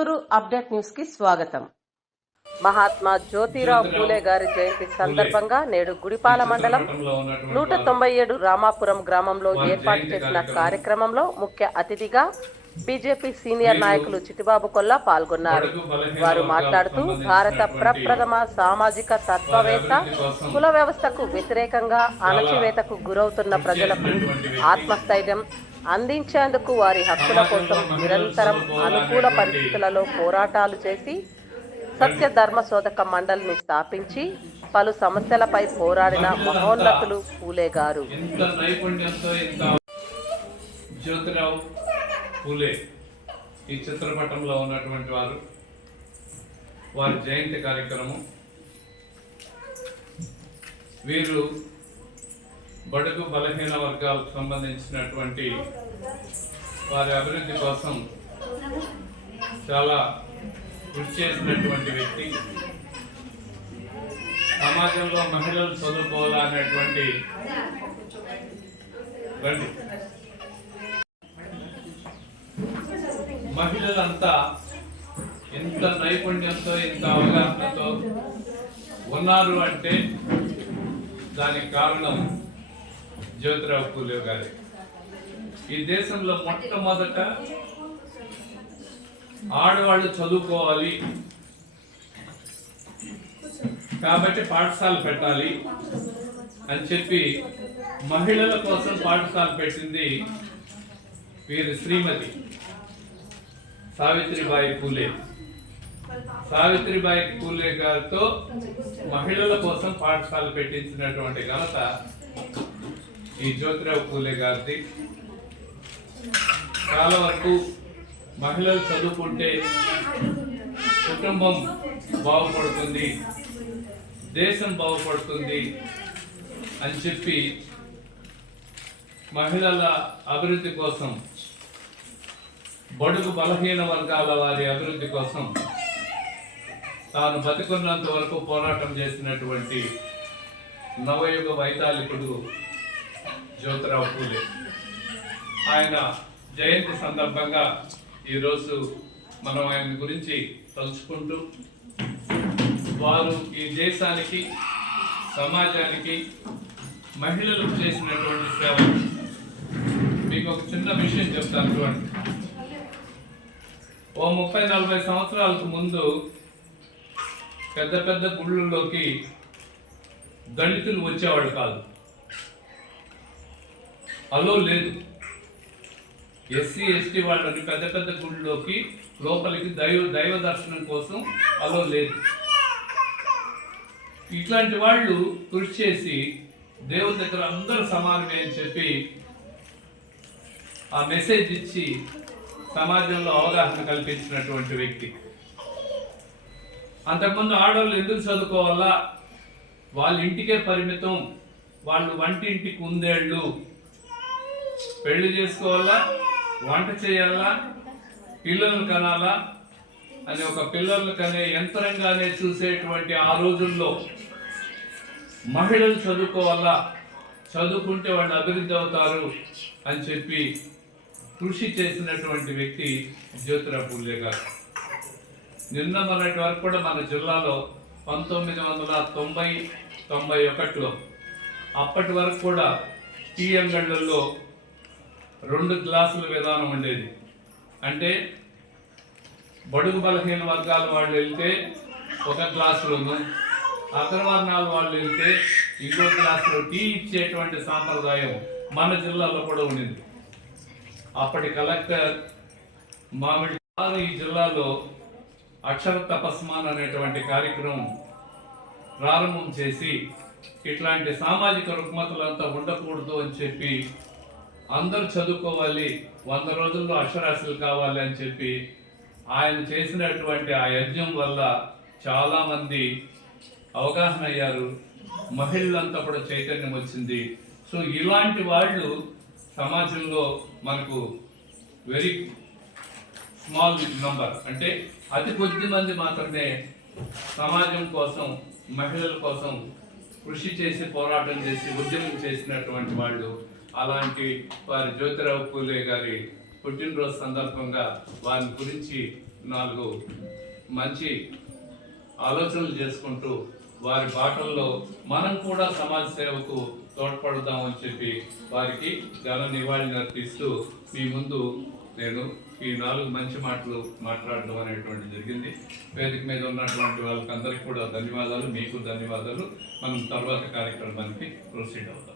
Chittoor update న్యూస్కి స్వాగతం. మహాత్మా జ్యోతిరావు పూలే గారి జయంతి సందర్భంగా నేడు గుడిపాల మండలం నూట తొంభై ఏడు రామాపురం గ్రామంలో ఏర్పాటు చేసిన కార్యక్రమంలో ముఖ్య అతిథిగా బీజేపీ సీనియర్ నాయకులు చిట్టిబాబు కొల్లా పాల్గొన్నారు. వారు మాట్లాడుతూ భారత ప్రప్రథమ సామాజిక తత్వవేత్త కుల వ్యవస్థకు వ్యతిరేకంగా అణచివేతకు గురవుతున్న ప్రజలకు ఆత్మస్థైర్యం అందించేందుకు వారి హక్కుల కోసం నిరంతరం అనుకూల పరిస్థితులలో పోరాటాలు చేసి సత్య ధర్మ శోధక మండలిని స్థాపించి పలు సమస్యలపై పోరాడిన మహోన్నతులు పూలే గారు. జ్యోతిరావు పూలే ఈ చిత్రపటంలో ఉన్నటువంటి వారు వారి జయంతి కార్యక్రమం. వీరు బడుగు బలహీన వర్గాలకు సంబంధించినటువంటి వారి అభివృద్ధి కోసం చాలా కృషి చేసినటువంటి వ్యక్తి. సమాజంలో మహిళలు చదువుకోవాలా అనేటువంటి మహిళలంతా ఎంత నైపుణ్యంతో ఎంత అవగాహనతో ఉన్నారు అంటే దానికి కారణం జ్యోతిరావు పూలే గారి. ఈ దేశంలో మొట్టమొదట ఆడవాళ్ళు చదువుకోవాలి. కాబట్టి పాఠశాల పెట్టాలి అని చెప్పి మహిళల కోసం పాఠశాల పెట్టింది వీరి శ్రీమతి సావిత్రిబాయి పూలే. సావిత్రిబాయి పూలే గారితో మహిళల కోసం పాఠశాల పెట్టించినటువంటి ఘనత ఈ జ్యోతిరావు పూలే గారిది. చాలా వరకు మహిళలు చదువుకుంటే కుటుంబం బాగుపడుతుంది దేశం బాగుపడుతుంది అని చెప్పి మహిళల అభివృద్ధి కోసం బడుగు బలహీన వర్గాల వారి అభివృద్ధి కోసం తాను బతికున్నంత వరకు పోరాటం చేసినటువంటి నవయుగ వైతాళికుడు జ్యోతిరావు పూలే ఆయన జయంతి సందర్భంగా ఈరోజు మనం ఆయన గురించి తలుచుకుంటూ వారు ఈ దేశానికి సమాజానికి మహిళలకు చేసినటువంటి సేవ. మీకు ఒక చిన్న విషయం చెప్తాను చూడండి. ఓ ముప్పై నలభై సంవత్సరాలకు ముందు పెద్ద పెద్ద గుళ్ళలోకి దళితులు వచ్చేవాళ్ళు కాదు. అలో లేదు. ఎస్సీ ఎస్టీ వాళ్ళని పెద్ద పెద్ద గుళ్ళలోకి లోపలికి దైవ దైవ దర్శనం కోసం అలో లేదు. ఇట్లాంటి వాళ్ళు కృషి చేసి దేవుని దగ్గర అందరూ సమానమే అని చెప్పి ఆ మెసేజ్ ఇచ్చి సమాజంలో అవగాహన కల్పించినటువంటి వ్యక్తి. అంతకుముందు ఆడవాళ్ళు ఎందుకు చదువుకోవాలా? వాళ్ళ ఇంటికే పరిమితం వాళ్ళు వంటింటి కుందేళ్ళు పెళ్ళి చేసుకోవాలా? వంట చేయాలా? పిల్లలను కనాలా? అని ఒక పిల్లలను కనే యంత్రంగానే చూసేటువంటి ఆ రోజుల్లో మహిళలు చదువుకోవాలా? చదువుకుంటే వాళ్ళు అభివృద్ధి అవుతారు అని చెప్పి కృషి చేసినటువంటి వ్యక్తి జ్యోతిరావు పూలే గారు. నిన్న మొన్నటి వరకు కూడా మన జిల్లాలో పంతొమ్మిది వందల తొంభై తొంభై ఒకటిలో అప్పటి వరకు కూడా టీ అంగళ్ళల్లో రెండు గ్లాసుల విధానం ఉండేది. అంటే బడుగు బలహీన వర్గాల వాళ్ళు వెళ్తే ఒక గ్లాసులోను అగ్రవర్ణాల వాళ్ళు వెళ్తే ఇంకో గ్లాసులో టీ ఇచ్చేటువంటి సాంప్రదాయం మన జిల్లాలో కూడా ఉండింది అప్పటి కలెక్టర్ మామిడి ఈ జిల్లాలో అక్షర తపస్మాన్ అనేటువంటి కార్యక్రమం ప్రారంభం చేసి ఇట్లాంటి సామాజిక రుగ్మతలంతా ఉండకూడదు అని చెప్పి అందరూ చదువుకోవాలి వంద రోజుల్లో అక్షరాస్యులు కావాలి అని చెప్పి ఆయన చేసినటువంటి ఆ యజ్ఞం వల్ల చాలామంది అవగాహన అయ్యారు మహిళలంతా కూడా చైతన్యం వచ్చింది. సో ఇలాంటి వాళ్ళు సమాజంలో మనకు వెరీ స్మాల్ నంబర్ అంటే అతి కొద్ది మంది మాత్రమే సమాజం కోసం మహిళల కోసం కృషి చేసి పోరాటం చేసి ఉద్యమం చేసినటువంటి వాళ్ళు అలాంటి వారి జ్యోతిరావు పూలే గారి పుట్టినరోజు సందర్భంగా వారి గురించి నాలుగు మంచి ఆలోచనలు చేసుకుంటూ వారి బాటల్లో మనం కూడా సమాజ సేవకు తోడ్పడదామని చెప్పి వారికి ఘన నివాళిని అర్పిస్తూ మీ ముందు నేను ఈ నాలుగు మంచి మాటలు మాట్లాడడం అనేటువంటి జరిగింది. వేదిక మీద ఉన్నటువంటి వాళ్ళకందరికీ కూడా ధన్యవాదాలు మీకు ధన్యవాదాలు. మనం తర్వాత కార్యక్రమానికి ప్రొసీడ్ అవుతాం.